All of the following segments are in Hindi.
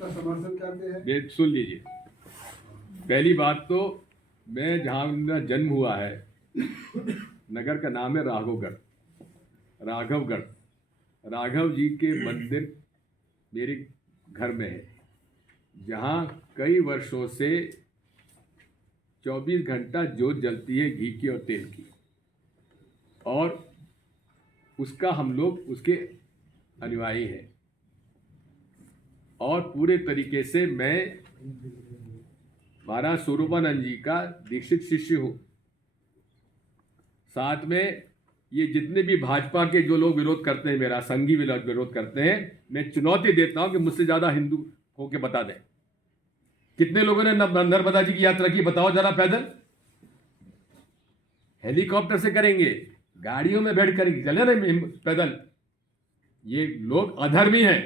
उसका समर्थन करते हैं। सुन लीजिए, पहली बात तो मैं जहाँ मेरा जन्म हुआ है, नगर का नाम है राघवगढ़। राघव जी के मंदिर मेरे घर में है, जहाँ कई वर्षों से 24 घंटा जोत जलती है घी की और तेल की, और उसका हम लोग उसके अनुयायी हैं। और पूरे तरीके से मैं महाराज स्वरूपानंद जी का दीक्षित शिष्य हूँ। साथ में ये जितने भी भाजपा के जो लोग विरोध करते हैं, मेरा संघी विरोध करते हैं, मैं चुनौती देता हूं कि मुझसे ज्यादा हिंदू होके बता दें कितने लोगों ने नर्मदा जी की यात्रा की, बताओ जरा। पैदल, हेलीकॉप्टर से करेंगे, गाड़ियों में बैठ कर चले ना पैदल। ये लोग अधर्मी हैं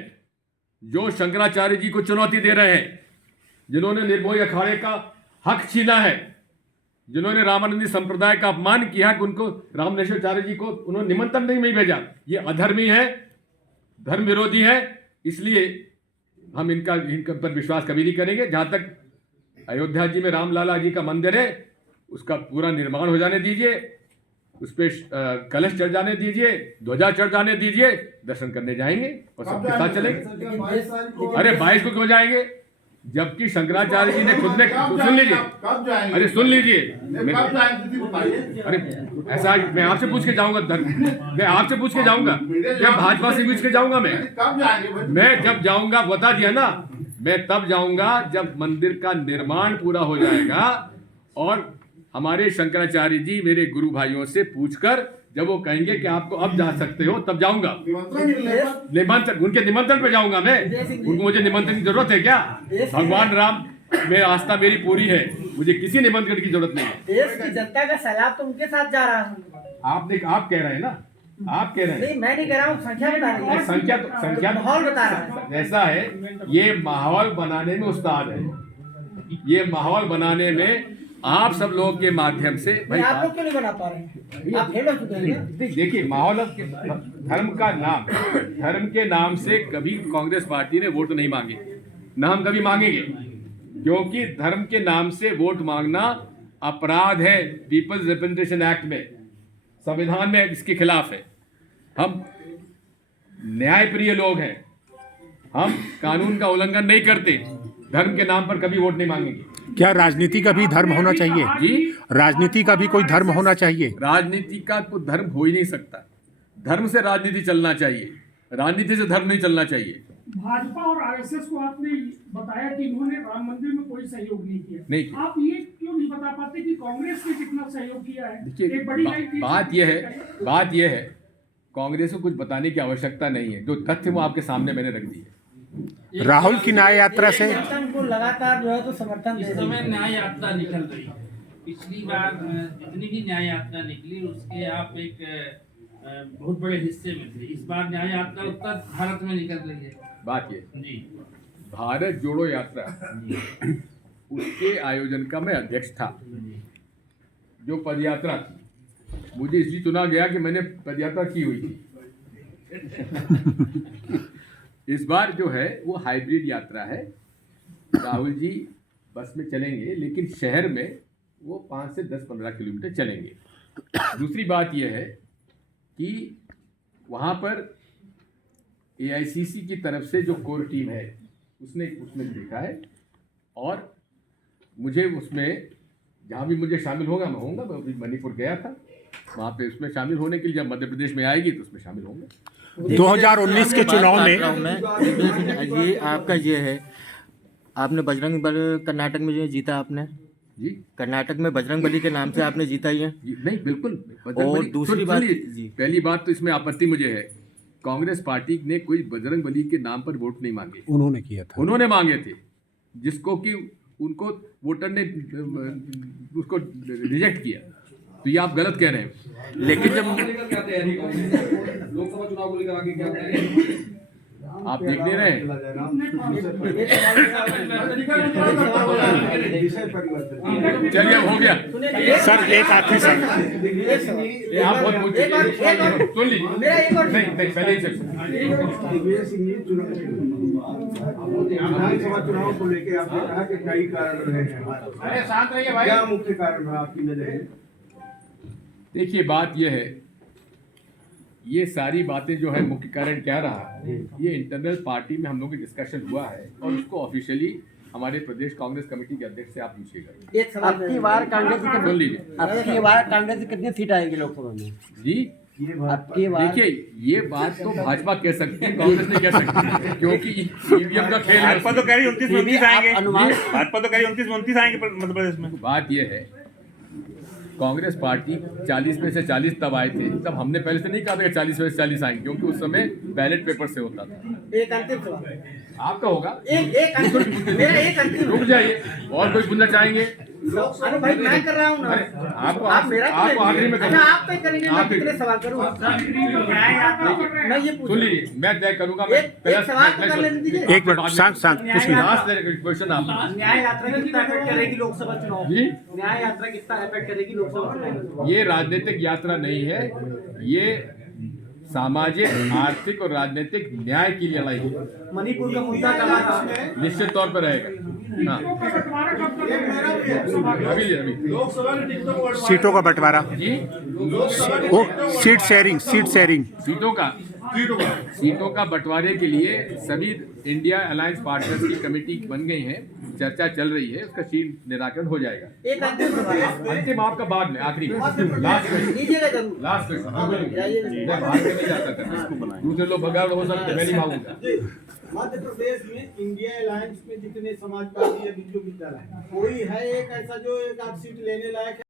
जो शंकराचार्य जी को चुनौती दे रहे हैं, जिन्होंने निर्मोही अखाड़े का हक छीना है, जिन्होंने रामानंदी संप्रदाय का अपमान किया कि उनको रामनेश्वराचार्य जी को उन्होंने निमंत्रण नहीं भेजा। ये अधर्मी है, धर्म विरोधी है, इसलिए हम इनका पर विश्वास कभी नहीं करेंगे। जहां तक अयोध्या जी में रामलाला जी का मंदिर है, उसका पूरा निर्माण हो जाने दीजिए, उस पर कलश चढ़ जाने दीजिए, ध्वजा चढ़ जाने दीजिए, दर्शन करने जाएंगे और सबके साथ चलेंगे। अरे 22 को क्यों जाएंगे, जबकि शंकराचार्य जी ने खुद ने, सुन लीजिए, अरे सुन लीजिए, अरे ऐसा मैं आपसे पूछ के जाऊंगा, मैं आपसे पूछ के जाऊंगा, मैं भाजपा से पूछ के जाऊंगा, मैं जब जाऊंगा, बता दिया ना, मैं तब जाऊंगा जब मंदिर का निर्माण पूरा हो जाएगा और हमारे शंकराचार्य जी मेरे गुरु भाइयों से पूछकर जब वो कहेंगे कि आपको अब जा सकते हो, तब जाऊंगा। निमंत्रण, उनके निमंत्रण पे जाऊंगा मैं। उनको मुझे निमंत्रण की जरूरत है क्या? भगवान राम में आस्था मेरी पूरी है, मुझे किसी निमंत्रण की जरूरत नहीं है। देश की जनता का सैलाब तो उनके साथ जा रहा है। आप कह रहे हैं ना, आप कह रहे हैं। नहीं, मैं नहीं कह रहा हूँ, संख्या बता रही है। संख्या माहौल बता रहा है। ऐसा है, ये माहौल बनाने में उस्ताद है। ये माहौल बनाने में आप सब लोगों के माध्यम से भाई, आप लोग क्यों नहीं बना पा रहे हैं? आप फेल हो चुके हैं। देखिए, माहौल धर्म का नाम, धर्म के नाम से कभी कांग्रेस पार्टी ने वोट नहीं मांगे, ना हम कभी मांगेंगे, क्योंकि धर्म के नाम से वोट मांगना अपराध है। पीपल्स रिप्रेजेंटेशन एक्ट में, संविधान में इसके खिलाफ है। हम न्यायप्रिय लोग हैं, हम कानून का उल्लंघन नहीं करते, धर्म के नाम पर कभी वोट नहीं मांगेंगे। क्या राजनीति का भी धर्म होना चाहिए? जी, राजनीति का भी कोई धर्म होना चाहिए? राजनीति का कोई धर्म हो ही नहीं सकता। धर्म से राजनीति चलना चाहिए, राजनीति से धर्म नहीं चलना चाहिए। भाजपा और आरएसएस को आपने बताया कि इन्होंने राम मंदिर में कोई सहयोग नहीं किया। नहीं, आप ये क्यों नहीं बता पाते कि कांग्रेस ने कितना सहयोग किया है? देखिए, एक बड़ी बात यह है, कांग्रेस को कुछ बताने की आवश्यकता नहीं है। जो तथ्य वो आपके सामने मैंने रख दिए। राहुल की न्याय यात्रा से को लगातार जो है तो समर्थन इस समय न्याय यात्रा निकल रही है। पिछली बार जितनी भी न्याय यात्रा निकली उसके आप एक बहुत बड़े हिस्से में थे। इस बार न्याय यात्रा उत्तर भारत में निकल रही है। बात ये जी, भारत जोड़ो यात्रा, उसके आयोजन का मैं अध्यक्ष था। जो पदयात्रा थी, मुझे इसलिए चुना गया कि मैंने पदयात्रा की हुई थी। इस बार जो है वो हाइब्रिड यात्रा है। राहुल जी बस में चलेंगे, लेकिन शहर में वो 5 से 10-15 किलोमीटर चलेंगे। दूसरी बात यह है कि वहाँ पर AICC की तरफ से जो कोर टीम है उसमें देखा है, और मुझे उसमें जहाँ भी मुझे शामिल होगा मैं होऊंगा। मैं अभी मणिपुर गया था, वहाँ पे उसमें शामिल होने के लिए, जब मध्य प्रदेश में आएगी तो उसमें शामिल होंगे। 2019 के चुनाव में ये आपका ये है, आपने बजरंग बली कर्नाटक में जो जीता, आपने जी कर्नाटक में बजरंग बली के नाम से आपने जीता ही है। नहीं, बिल्कुल। और दूसरी बात जी, पहली बात तो इसमें आपत्ति मुझे है, कांग्रेस पार्टी ने कोई बजरंग बली के नाम पर वोट नहीं मांगे। उन्होंने किया था, उन्होंने मांगे थे, जिसको कि उनको वोटर ने उसको रिजेक्ट किया। तो ये आप गलत कह रहे हैं। लेकिन जब लोकसभा चुनाव को लेकर आगे क्या करेंगे आप देख नहीं रहे हैं। चलिए, हो गया सर। एक आखिरी सर, आप बहुत सुन लीजिए। नहीं, पहले ही विधानसभा चुनाव को लेकर आपने कहा कि कई कारण रहे हैं हमारे। शांत रहिए भाई। क्या मुख्य कारण रहा आपकी नजर में? देखिए बात यह है, ये सारी बातें जो है मुख्य कारण क्या रहा, ये इंटरनल पार्टी में हम लोगों की डिस्कशन हुआ है और उसको ऑफिशियली हमारे प्रदेश कांग्रेस कमेटी के अध्यक्ष से आप पूछिएगा। एक सवाल आपकी बार कांग्रेस की सुन लीजिए आपकी बार कांग्रेस की कितनी सीट आएगी लोकसभा में? जी। आपकी बार देखिए ये बात तो भाजपा कह सकती है, कांग्रेस नहीं कह सकती, क्योंकि ईवीएम का खेल है। भाजपा तो कह रही 29 में 29 आएंगे, अनुमान भाजपा तो कह रही 29 में 29 आएंगे मध्य प्रदेश में। बात यह है, कांग्रेस पार्टी 40 में से 40 तब आए थे, तब हमने पहले से नहीं कहा था कि 40 में से 40 आएंगे, क्योंकि उस समय बैलेट पेपर से होता था। एक अंतिम सवाल, आपका होगा एक अंतिम, मेरा एक अंतिम। रुक जाइए, और कोई पूछना चाहेंगे? अरे भाई मैं कर रहा हूँ ना। अरे आपको आप मेरा आपको आखिरी में अच्छा आप तय करेंगे मैं आप कितने सवाल करूँ? मैं ये पूछ सुन लीजिए, मैं तय करूंगा। मैं एक सवाल तो कर लेने दीजिए। एक मिनट शांत शांत कुछ नहीं। लास्ट क्वेश्चन आप न्याय यात्रा कितना इफेक्ट करेगी लोकसभा चुनाव? जी, न्याय यात्रा कितना इफेक्ट करेगी लोकसभा चुनाव? ये राजनीतिक यात्रा नहीं है, ये सामाजिक, आर्थिक और राजनीतिक न्याय की लड़ाई है। मणिपुर का मुद्दा कहाँ है? निश्चित तौर पर रहेगा। हाँ, बंटवारा कब तक करेंगे लोकसभा का? अभी सीटों का बंटवारा, जी, वो सीट शेयरिंग सीटों का बंटवारे के लिए सभी इंडिया अलायंस पार्टनर्स की कमेटी बन गई है, चर्चा चल रही है, उसका शीघ्र निराकरण हो जाएगा। एक अंतिम सवाल अंतिम आपका बाद में, आखिरी लास्ट क्वेश्चन, लीजिएगा जरूर। Last question. मैं भाग के नहीं जाता था, दूसरे लोग बगाड़ हो सकते, मैं नहीं भागूंगा। मध्य प्रदेश में इंडिया अलायंस में जितने समाजवादी या बीजेपी दल है, कोई है एक ऐसा जो एक आध सीट लेने लायक है?